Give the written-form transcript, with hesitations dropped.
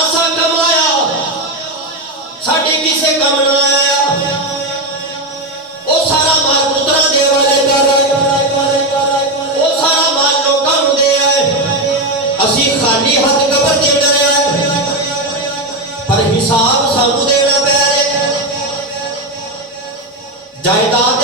असा कमाया साडी किसे कम ना आया वो सारा माल पुत्रा दे वाले कर वो सारा माल लोकां नूं दे आए असी खाली हाथ कबर दे डरे पर हिसाब सानू देना पै रहा जायदाद